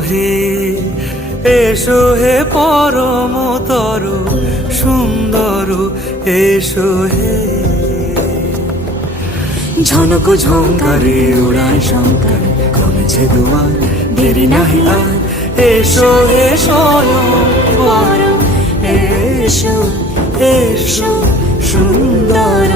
হে এসো হে পরমতর সুন্দর এসো হে। ঝনক ঝঙ্কারে উড়ায় শঙ্কর কমেছে দুয়ার দেরি নাহি আর এসো হে স্বয়ং বর এসো এসো সুন্দর